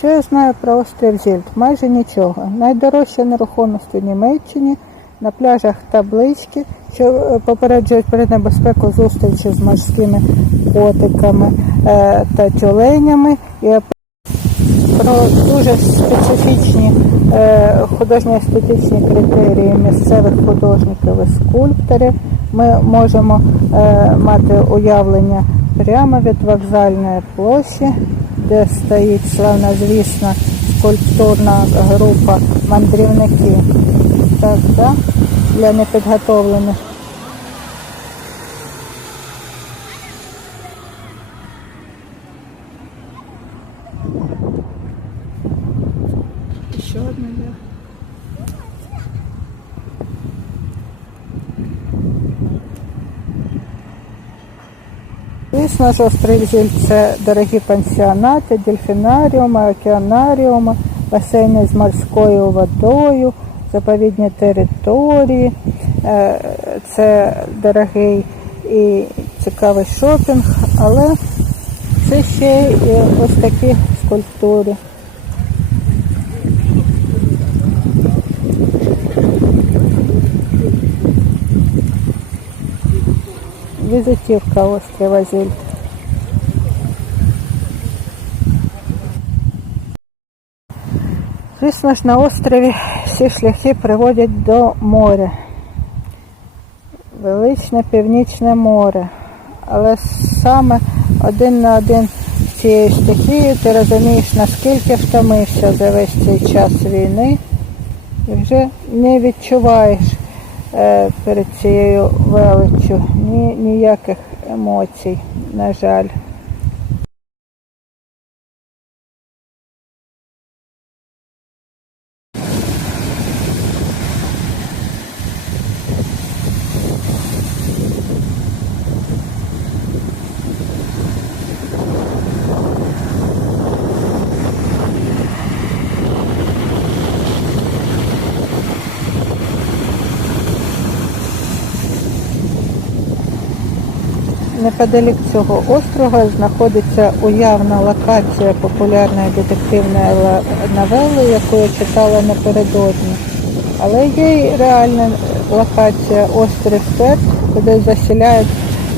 Що я знаю про острів Зільд? Майже нічого. Найдорожча нерухомість у Німеччині, на пляжах таблички, що е, попереджують про небезпеку зустрічі з морськими котиками е, та тюленями. І про дуже специфічні е, художньо-естетичні критерії місцевих художників і скульпторів. Ми можемо мати уявлення прямо від вокзальної площі, де стоїть славнозвісна скульптурна група мандрівники. Так, так, для непідготовлених. Ще одна є. Звісно ж, острів – це дорогі пансіонати, дельфінаріуми, океанаріуми, басейни з морською водою, заповідні території. Е, Це дорогий і цікавий шопінг, але це ще і ось такі скульптури. Візитівка острова Зіль. Звісно ж, на острові всі шляхи приводять до моря. Величне північне море. Але саме один на один з цією стихією ти розумієш, наскільки втомився за весь цей час війни і вже не відчуваєш перед цією величчю ні, ніяких емоцій, на жаль. Неподалік цього острова знаходиться уявна локація популярної детективної новели, яку я читала напередодні. Але є й реальна локація острів Пет, куди заселяють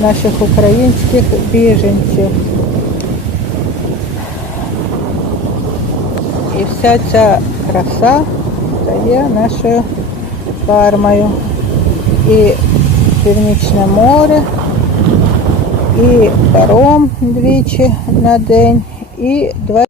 наших українських біженців. І вся ця краса стає нашою кармою. І Північне море, і паром двічі на день, і два